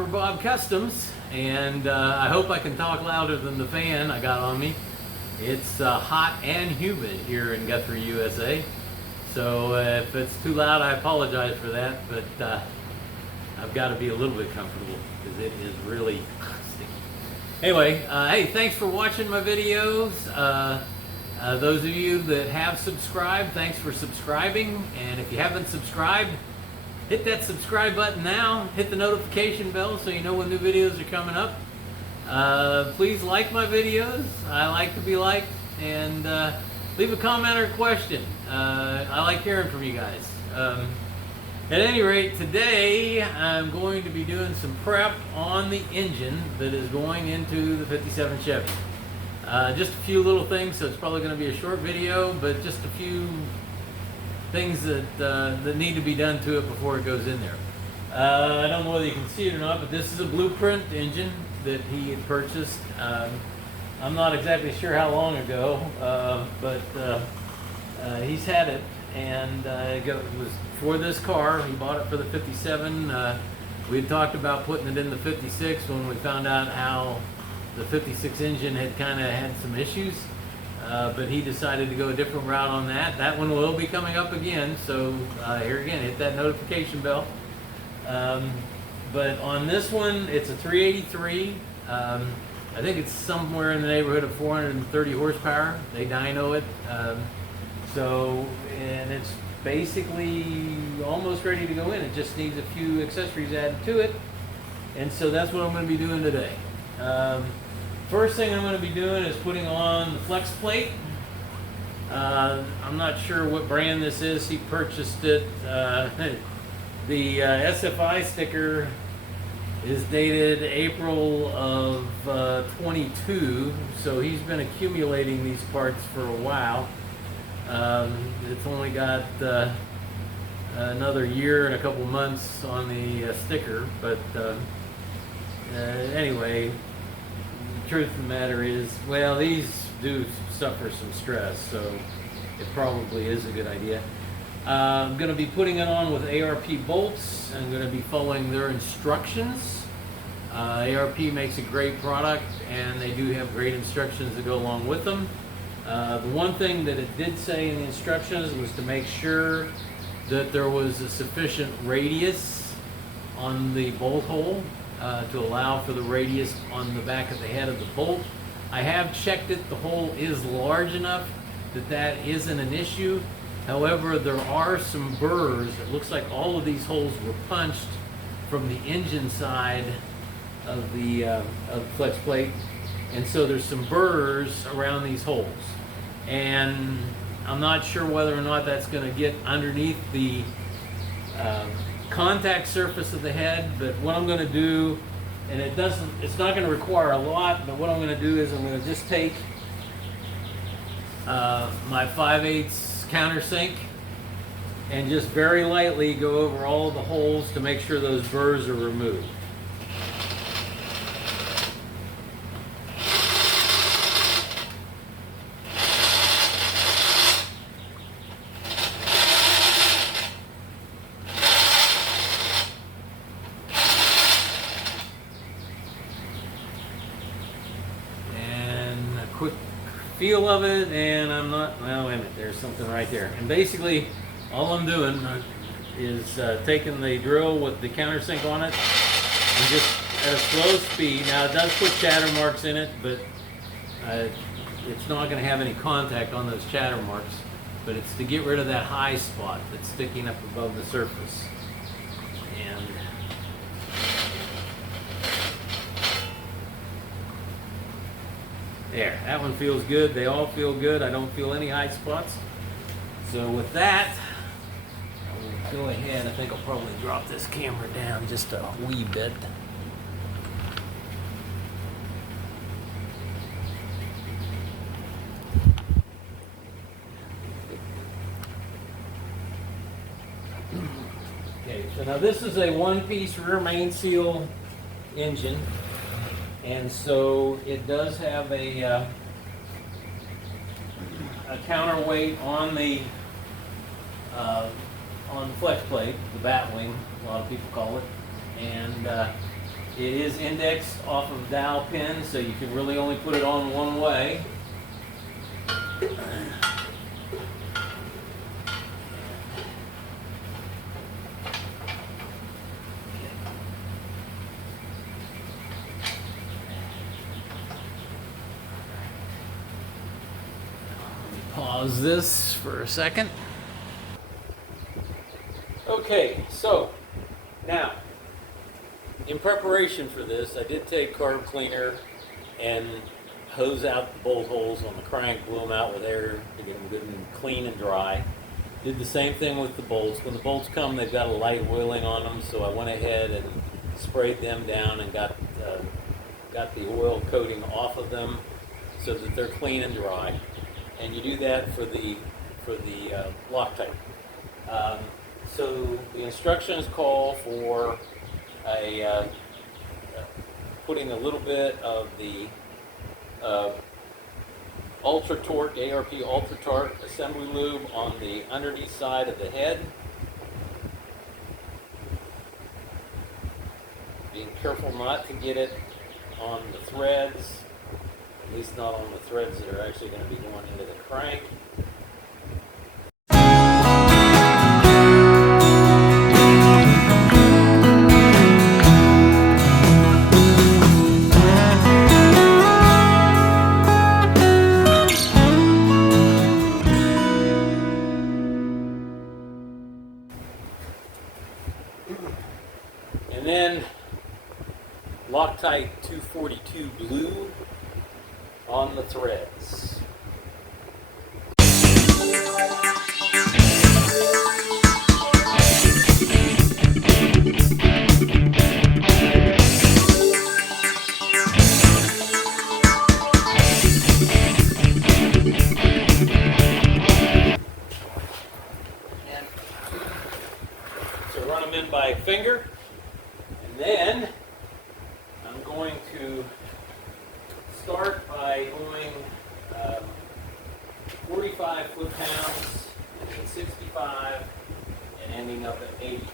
Trapper Bob Customs, and I hope I can talk louder than the fan I got on me. It's hot and humid here in Guthrie, USA. So if it's too loud, I apologize for that, but I've got to be a little bit comfortable because it is really sticky. Anyway, hey, thanks for watching my videos. Those of you that have subscribed, thanks for subscribing. And if you haven't subscribed, hit that subscribe button now. Hit the notification bell so you know when new videos are coming up. Please like my videos. I like to be liked. And leave a comment or a question. I like hearing from you guys. At any rate, today I'm going to be doing some prep on the engine that is going into the 57 Chevy. Just a few little things, so it's probably going to be a short video, but just a few things that need to be done to it before it goes in there. I don't know whether you can see it or not, but this is a blueprint engine that he had purchased. I'm not exactly sure how long ago, but he's had it, and it was for this car. He bought it for the 57. We had talked about putting it in the 56 when we found out how the 56 engine had kind of had some issues, but he decided to go a different route on that. That one will be coming up again, so here again, hit that notification bell. But on this one, it's a 383. I think it's somewhere in the neighborhood of 430 horsepower. They dyno it. And it's basically almost ready to go in. It just needs a few accessories added to it. And so that's what I'm going to be doing today. First thing I'm going to be doing is putting on the Flexplate. I'm not sure what brand this is. He purchased it. The SFI sticker is dated April of 22, so he's been accumulating these parts for a while. It's only got another year and a couple months on the sticker, but anyway, the truth of the matter is, well, these do suffer some stress, so it probably is a good idea. I'm going to be putting it on with ARP bolts. I'm going to be following their instructions. ARP makes a great product, and they do have great instructions that go along with them. The one thing that it did say in the instructions was to make sure that there was a sufficient radius on the bolt hole to allow for the radius on the back of the head of the bolt. I have checked it. The hole is large enough that that isn't an issue. However, there are some burrs. It looks like all of these holes were punched from the engine side of the Flexplate, and so there's some burrs around these holes. And I'm not sure whether or not that's going to get underneath the contact surface of the head, but what I'm going to do, and it's not going to require a lot, but what I'm going to do is I'm going to just take my 5/8 countersink and just very lightly go over all the holes to make sure those burrs are removed. Quick feel of it, and I'm not, well, wait a minute, there's something right there. And basically all I'm doing is taking the drill with the countersink on it and just at a slow speed. Now it does put chatter marks in it, but it's not going to have any contact on those chatter marks, but it's to get rid of that high spot that's sticking up above the surface. And there, that one feels good. They all feel good. I don't feel any high spots. So with that, I will go ahead. I think I'll probably drop this camera down just a wee bit. Okay, so now this is a one-piece rear main seal engine. And so it does have a counterweight on the Flexplate, the bat wing, a lot of people call it, and It is indexed off of dowel pins, so you can really only put it on one way. Pause this for a second. Okay, so now in preparation for this, I did take carb cleaner and hose out the bolt holes on the crank, blew them out with air to get them good and clean and dry. Did the same thing with the bolts. When the bolts come, they've got a light oiling on them, so I went ahead and sprayed them down and got the oil coating off of them so that they're clean and dry. And you do that for the Loctite. So the instructions call for putting a little bit of the Ultra Torque, ARP Ultra Torque assembly lube on the underneath side of the head. Being careful not to get it on the threads, at least not on the threads that are actually going to be going into the crank. And then Loctite 242 blue on the threads. So run them in by finger. And then I'm going to start by doing 45 foot-pounds, and then 65, and ending up at 85.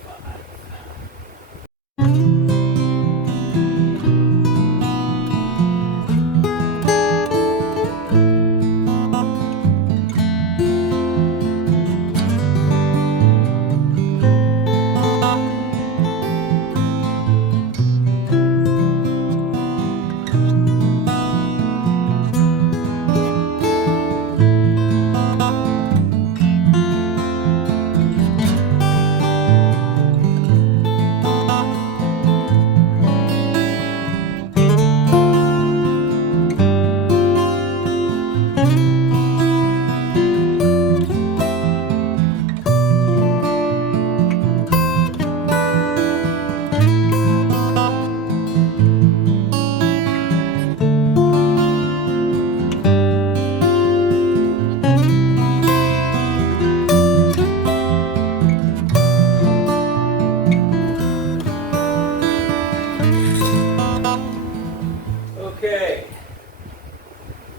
Okay,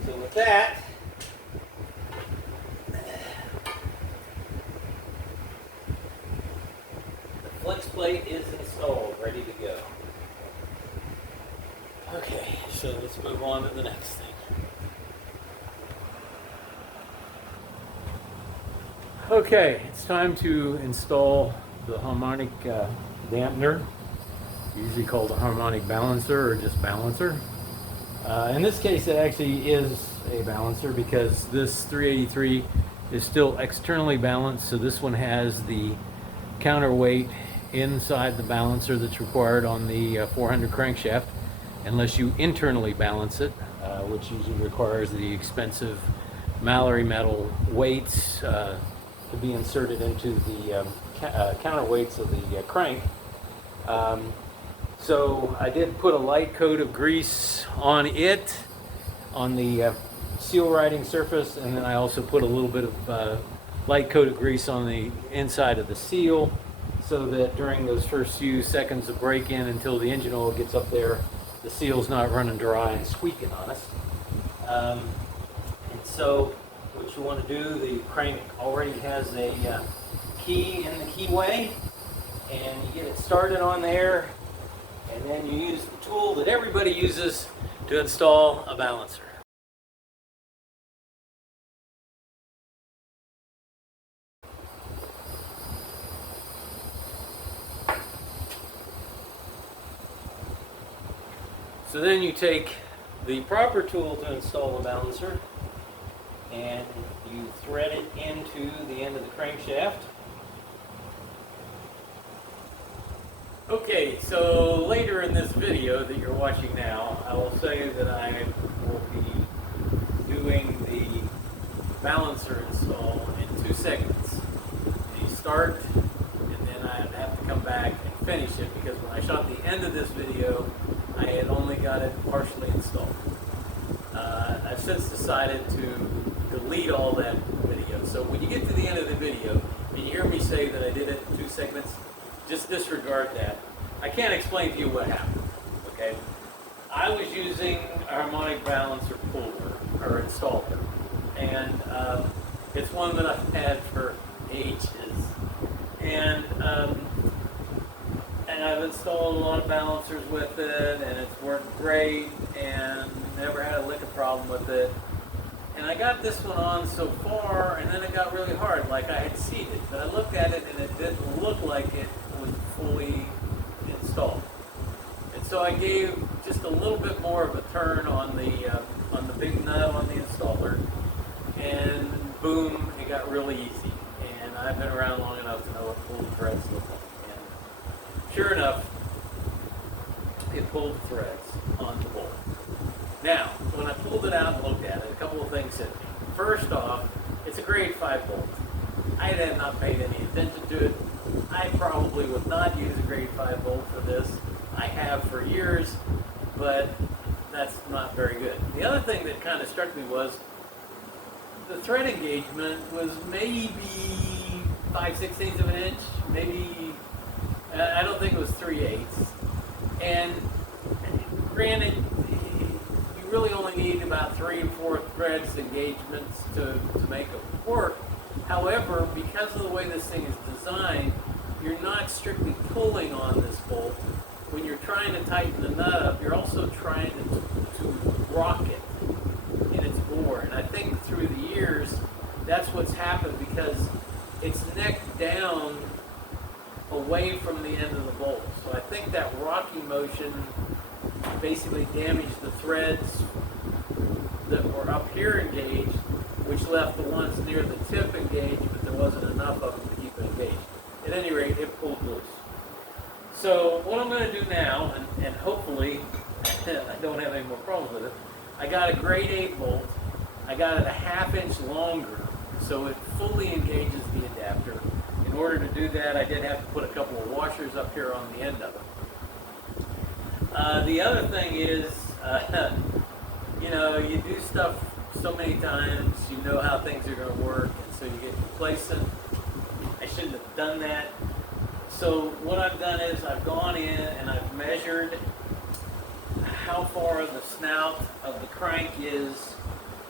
so with that, the flex plate is installed, ready to go. Okay, so let's move on to the next thing. Okay, it's time to install the harmonic dampener, usually called a harmonic balancer or just balancer. In this case, it actually is a balancer because this 383 is still externally balanced, so this one has the counterweight inside the balancer that's required on the 400 crankshaft, unless you internally balance it, which usually requires the expensive Mallory metal weights to be inserted into the counterweights of the crank. So I did put a light coat of grease on it, on the seal riding surface, and then I also put a little bit of light coat of grease on the inside of the seal, so that during those first few seconds of break-in until the engine oil gets up there, the seal's not running dry and squeaking on us. And so what you want to do, the crank already has a key in the keyway, and you get it started on there. And then you use the tool that everybody uses to install a balancer. So then you take the proper tool to install the balancer and you thread it into the end of the crankshaft. Okay, so later in this video that you're watching now, I will say that I will be doing the balancer install in 2 segments. You start, and then I have to come back and finish it, because when I shot the end of this video, I had only got it partially installed. I've since decided to delete all that video. So when you get to the end of the video, and you hear me say that I did it in 2 segments, just disregard that. I can't explain to you what happened, okay? I was using a harmonic balancer puller, or installer, and it's one that I've had for ages. And I've installed a lot of balancers with it, and it's worked great, and never had a lick of problem with it. And I got this one on so far, and then it got really hard, like I had seated. But I looked at it, and it didn't look like it was fully installed. And so I gave just a little bit more of a turn on the big nut on the installer, and boom, it got really easy. And I've been around long enough to know what pulled threads look like. And sure enough, it pulled threads on the bolt. Now, when I pulled it out and looked at it, a couple of things hit me. First off, it's a grade 5 bolt. I had not paid any attention to it. I probably would not use a grade 5 bolt for this. I have for years, but that's not very good. The other thing that kind of struck me was the thread engagement was maybe 5/16 of an inch, maybe, I don't think it was 3/8. And granted, you really only need about 3 and 4 threads engagements to make it work. However, because of the way this thing is designed, you're not strictly pulling on this bolt. When you're trying to tighten the nut up, you're also trying to rock it in its bore. And I think through the years, that's what's happened, because it's necked down away from the end of the bolt. So I think that rocking motion basically damaged the threads that were up here engaged, which left the ones near the tip engaged, but there wasn't enough of them to keep it engaged. At any rate, it pulled loose. So what I'm going to do now, and hopefully I don't have any more problems with it, I got a grade 8 bolt. I got it a 1/2 inch longer, so it fully engages the adapter. In order to do that, I did have to put a couple of washers up here on the end of it. The other thing is, you know, you do stuff so many times, you know how things are going to work, and so you get complacent. I shouldn't have done that. So what I've done is I've gone in and I've measured how far the snout of the crank is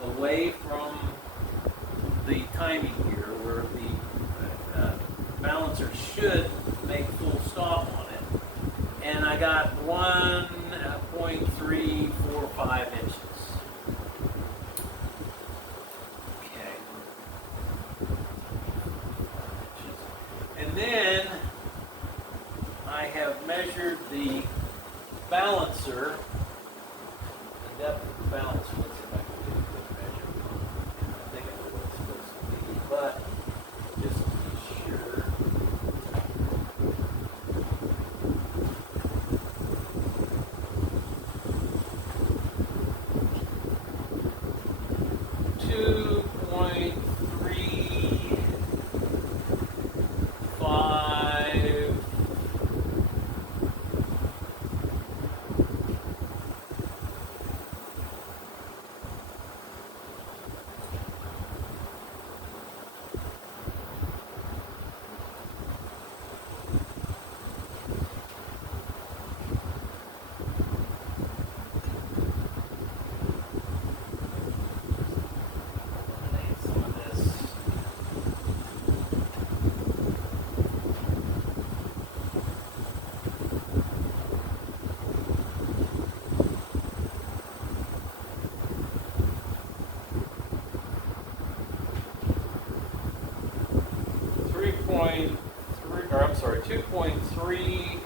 away from the timing gear, where the balancer should make full stop on it. And I got 1.345 inches. Okay. And then I have measured the balancer, the depth of the balancer. Let's see if I can get a good measure. I think I know what it's supposed to be, but just to be sure. 2.35 2.3, or I'm sorry, 2.355.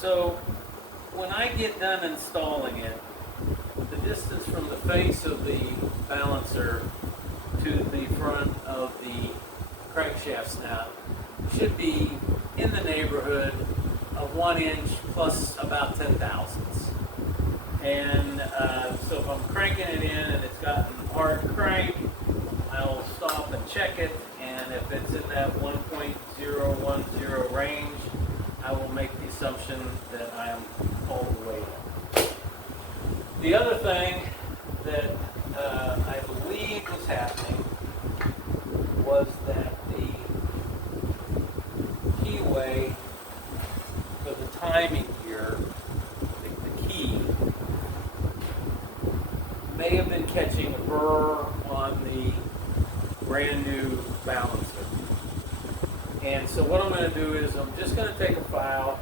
So when I get done installing it, the distance from the face of the balancer to the front of the crankshaft snout should be in the neighborhood of 1 inch plus about 10 thousandths. And so if I'm cranking it in and it's gotten hard to crank, I'll stop and check it, and if it's in that 1.010 range, I will make the assumption that I am all the way in. The other thing that I believe was happening was that the keyway for the timing gear, the key, may have been catching a burr on the brand new balancer. And so what I'm going to do is I'm just going to take a file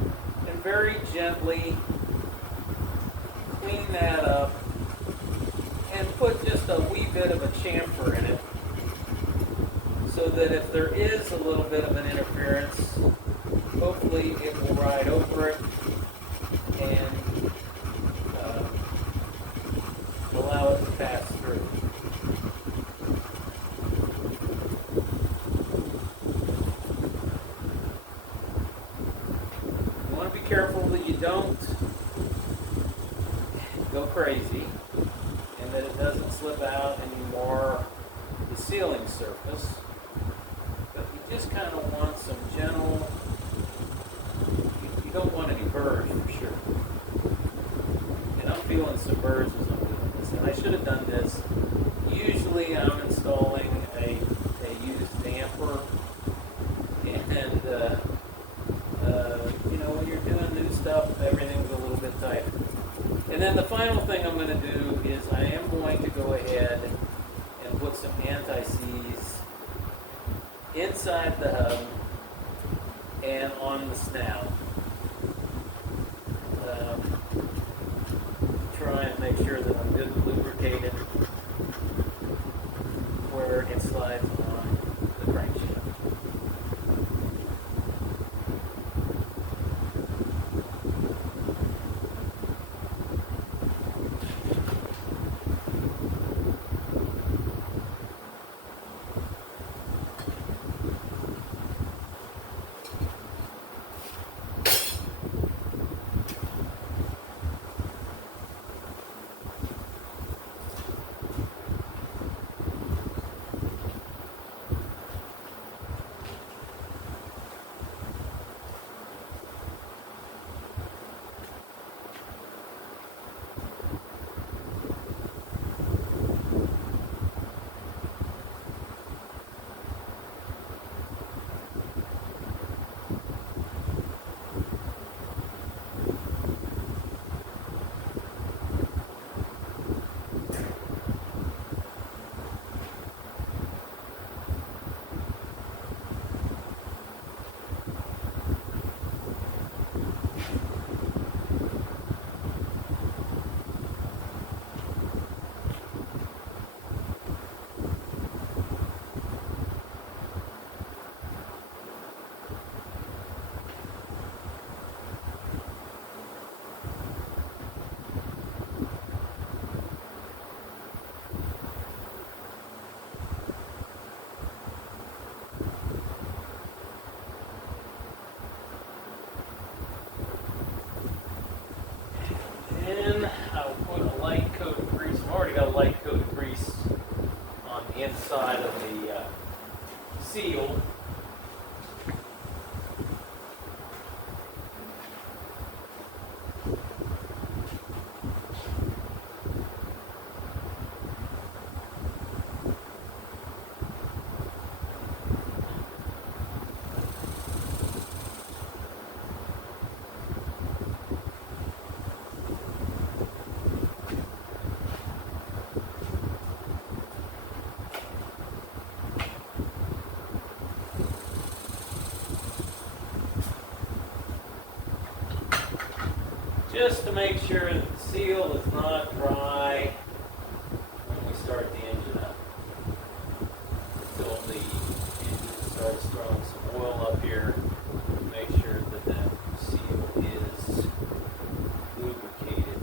and very gently clean that up and put just a wee bit of a chamfer in it so that if there is a little bit of an interference, hopefully it will ride over it and allow it to pass through. You want to be careful that you don't go crazy and that it doesn't slip out anymore the sealing surface, but you just kind of want some gentle, you don't want any burrs for sure. And I'm feeling some burrs as I'm doing this, and I should have done this. Usually I'm installing a used damper, and you know, when you're doing new stuff, everything's a little bit tighter. And then the final thing I'm going to do is I am going to go ahead and put some anti-seize inside the hub and on the snout. Try and make sure that I'm good lubricated where it slides on the crankshaft. Then I'll put a light coat of grease. I've already got a light coat of grease on the inside of the seal. just to make sure that the seal is not dry when we start the engine up. Until the engine starts throwing some oil up here, make sure that that seal is lubricated.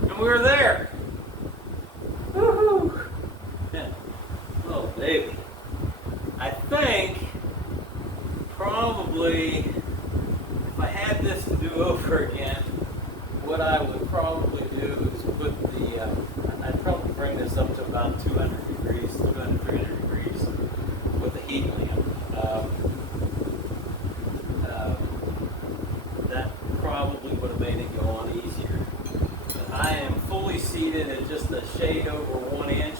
And we're there. Woohoo! Yeah. Oh, baby. I think probably if I had this to do over again, what I would probably do is put the, I'd probably bring this up to about 200 degrees, 200, 300 degrees with a heat lamp. That probably would have made it go on easier. I am fully seated at just a shade over 1 inch.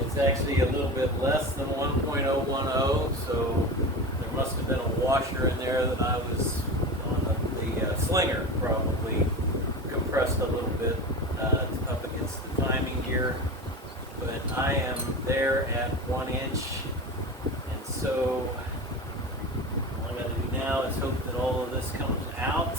It's actually a little bit less than 1.010, so there must have been a washer in there that I was on the slinger, probably compressed a little bit up against the timing gear. But I am there at 1 inch, and so all I got to do now is hope that all of this comes out.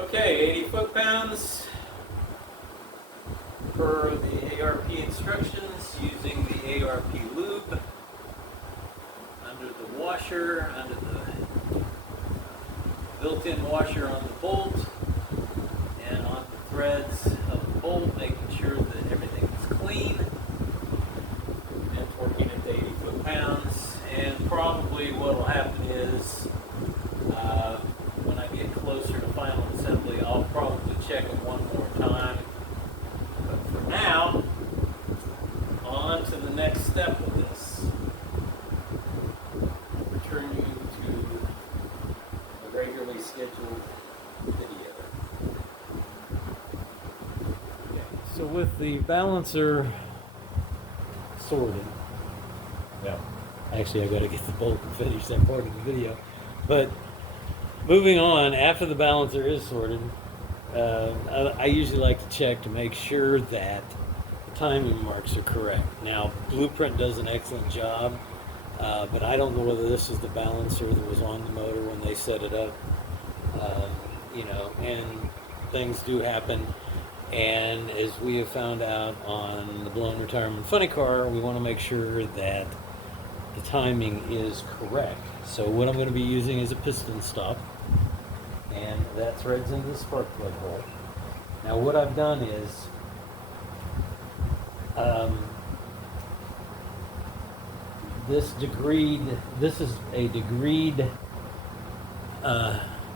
Okay, 80 foot-pounds per the ARP instructions, using the ARP lube under the washer, under the built-in washer on the bolt, and on the threads of the bolt, making sure that everything is clean, and torquing it to 80 foot-pounds. And probably what will happen is, when I get closer to final assembly, I'll probably check it one more time. But for now, on to the next step of this. I'll return you to a regularly scheduled video. Okay, so with the balancer sorted, well, actually I got to get the bolt and finish that part of the video, but moving on, after the balancer is sorted, I usually like to check to make sure that the timing marks are correct. Now, Blueprint does an excellent job, but I don't know whether this is the balancer that was on the motor when they set it up. You know, and things do happen. And as we have found out on the blown retirement funny car, we want to make sure that the timing is correct. So what I'm going to be using is a piston stop, and that threads into the spark plug hole. Now what I've done is this is a degreed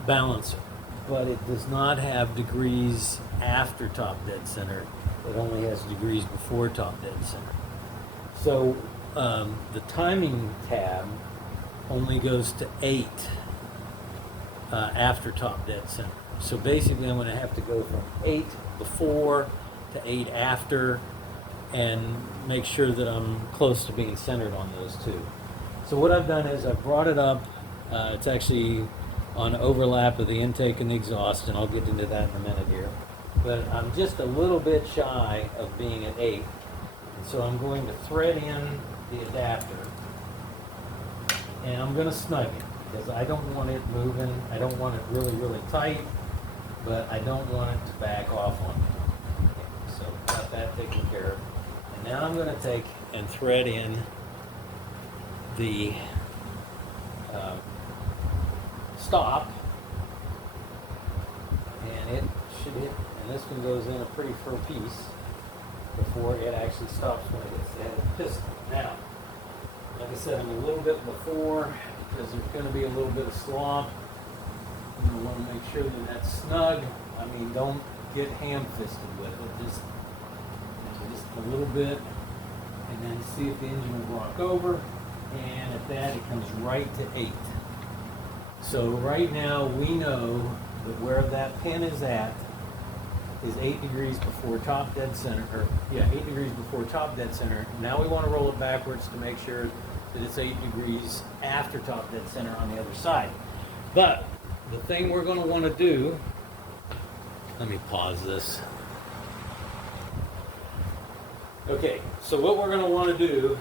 balancer, but it does not have degrees after top dead center. It only has degrees before top dead center. So the timing tab only goes to 8 after top dead center. So basically I'm going to have to go from 8 before to 8 after and make sure that I'm close to being centered on those two. So what I've done is I've brought it up. It's actually on overlap of the intake and the exhaust, and I'll get into that in a minute here. But I'm just a little bit shy of being at 8. And so I'm going to thread in the adapter, and I'm going to snug it because I don't want it moving. I don't want it really, really tight, but I don't want it to back off on me. Okay, so got that taken care of. And now I'm going to take and thread in the stop, and it should hit, and this one goes in a pretty firm piece before it actually stops when it gets to the end of the piston. Now, like I said, I'm a little bit before because there's going to be a little bit of slop. You want to make sure that that's snug. I mean, don't get ham-fisted with it. Just a little bit, and then see if the engine will rock over. And at that, it comes right to 8. So right now, we know that where that pin is at is 8 degrees before top dead center, 8 degrees before top dead center. Now we want to roll it backwards to make sure that it's 8 degrees after top dead center on the other side. But the thing we're going to want to do, let me pause this. Okay, so what we're going to want to do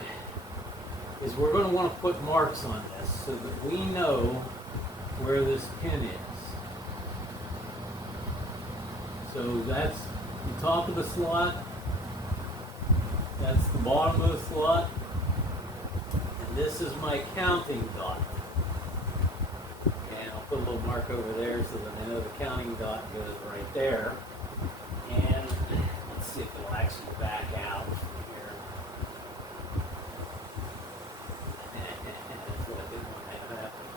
is we're going to want to put marks on this so that we know where this pin is. So that's the top of the slot, that's the bottom of the slot, and this is my counting dot. And I'll put a little mark over there so that I know the counting dot goes right there. And let's see if it'll actually back out from here. That's what I didn't want to have happen.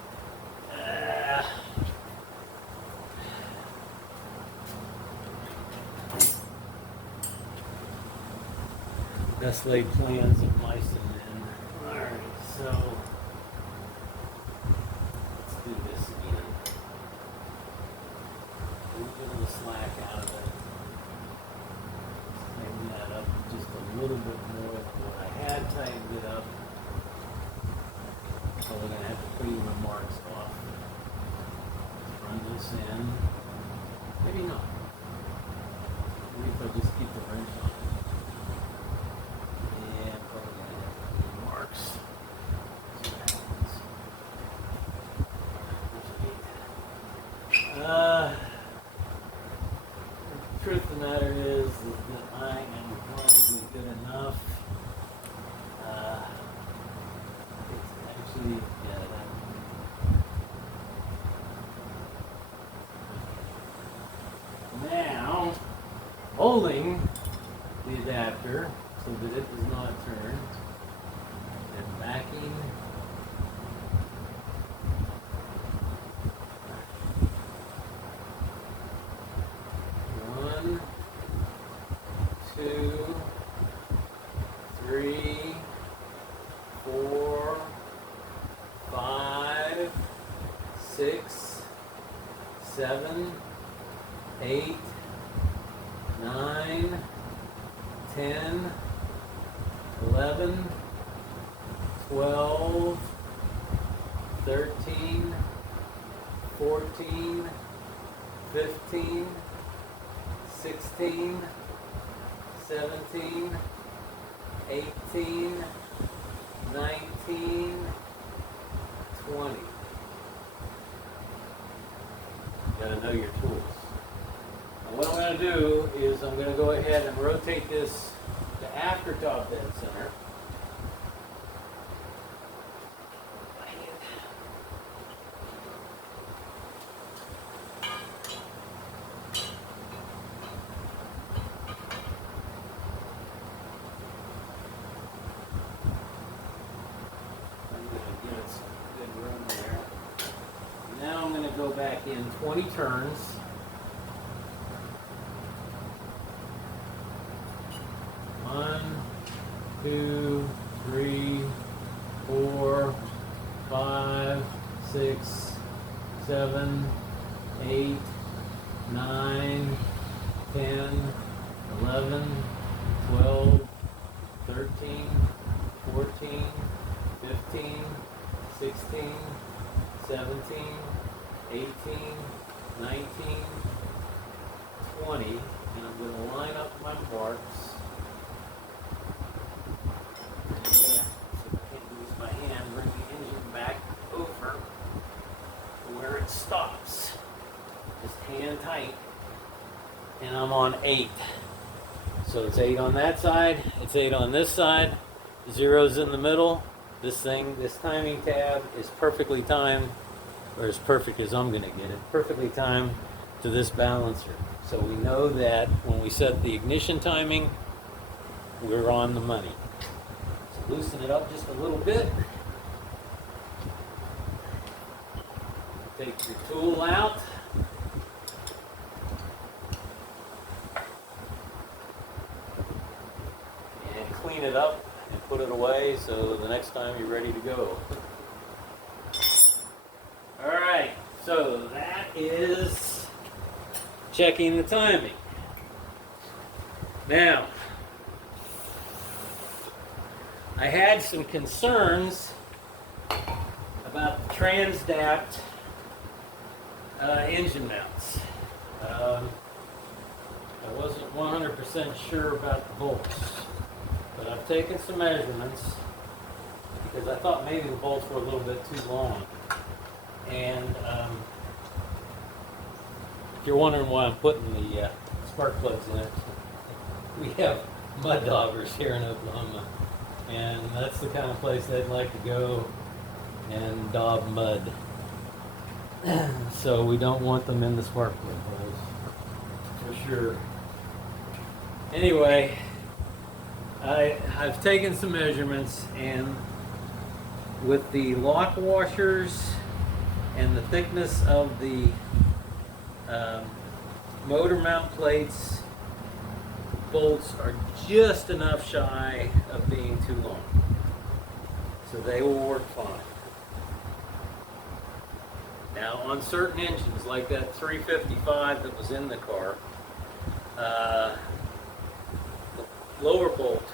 Best laid plans of mice and men. Alright, so let's do this again. Move a little slack out of it. Tighten that up just a little bit more than what I had tightened it up. So we're going to have to clean my marks off. Let's run this in. Maybe not. Maybe if I just keep the wrench on. The truth of the matter is that I am probably good enough. It's actually, now, holding the adapter so that it does not turn, and backing. One, two, three, 4, 5, 6, 7, 8, 9, 10, 11, 12, 13, 14, 15, 16, 17, 18, 19, 20. You gotta know your tools. going to do is I'm going to go ahead and rotate this to aftertop dead center. Now I'm going to go back in 20 turns. 1, 2, 3, 4, 5, 6, 7, 8, 9, 10, 11, 12, 13, 14, 15, 16, 17, 18, 19, 20, and I'm going to line up my marks. And I'm going to, so I can't use my hand, bring the engine back over to where it stops. Just hand tight. And I'm on 8. So it's 8 on that side, it's 8 on this side, 0's in the middle. This timing tab is perfectly timed, or as perfect as I'm going to get it, perfectly timed to this balancer. So we know that when we set the ignition timing, we're on the money. So loosen it up just a little bit. Take your tool out. And clean it up and put it away so the next time you're ready to go. Alright, so that is checking the timing. Now, I had some concerns about the Transdapt engine mounts. I wasn't 100% sure about the bolts, but I've taken some measurements because I thought maybe the bolts were a little bit too long. And if you're wondering why I'm putting the spark plugs in it, we have mud daubers here in Oklahoma, and that's the kind of place they'd like to go and daub mud. So we don't want them in the spark plug holes, for sure. Anyway, I've taken some measurements, and with the lock washers and the thickness of the motor mount plates, bolts are just enough shy of being too long. So they will work fine. Now on certain engines, like that 355 that was in the car, the lower bolt,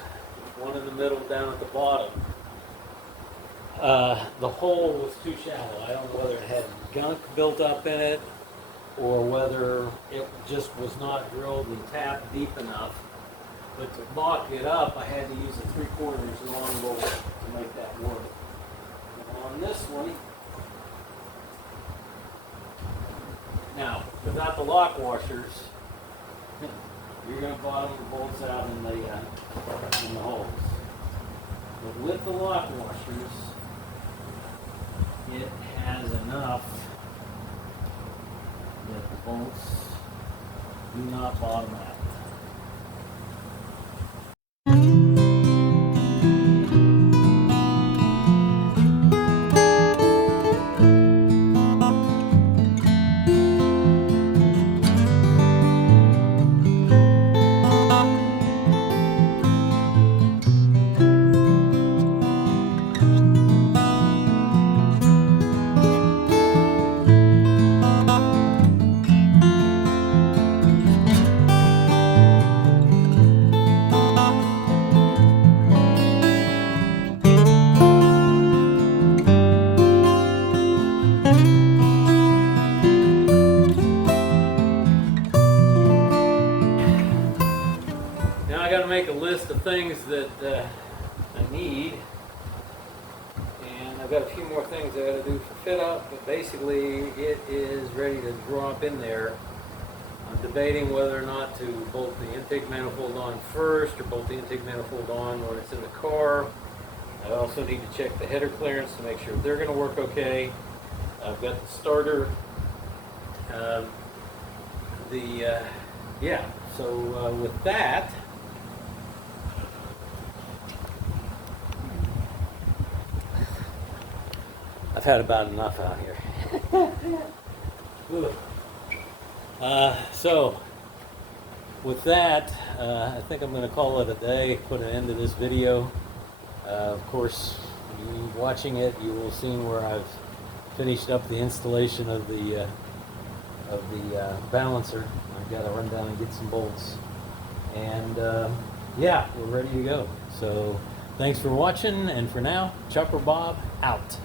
one in the middle down at the bottom, the hole was too shallow. I don't know whether it had gunk built up in it or whether it just was not drilled and tapped deep enough. But to lock it up, I had to use a 3/4 long bolt to make that work. And on this one, now without the lock washers, you're going to bottom the bolts out in the holes. But with the lock washers, it has enough that the bolts do not bottom out. Make a list of things that I need, and I've got a few more things I got to do for fit up, but basically it is ready to drop in there. I'm debating whether or not to bolt the intake manifold on first or bolt the intake manifold on when it's in the car. I also need to check the header clearance to make sure they're going to work okay. I've got the starter. Yeah, so with that, I've had about enough out here. So with that, I think I'm going to call it a day, put an end to this video. Of course, you watching it, you will see where I've finished up the installation of the balancer. I've got to run down and get some bolts, and yeah, we're ready to go. So thanks for watching, and for now, Chopper Bob out.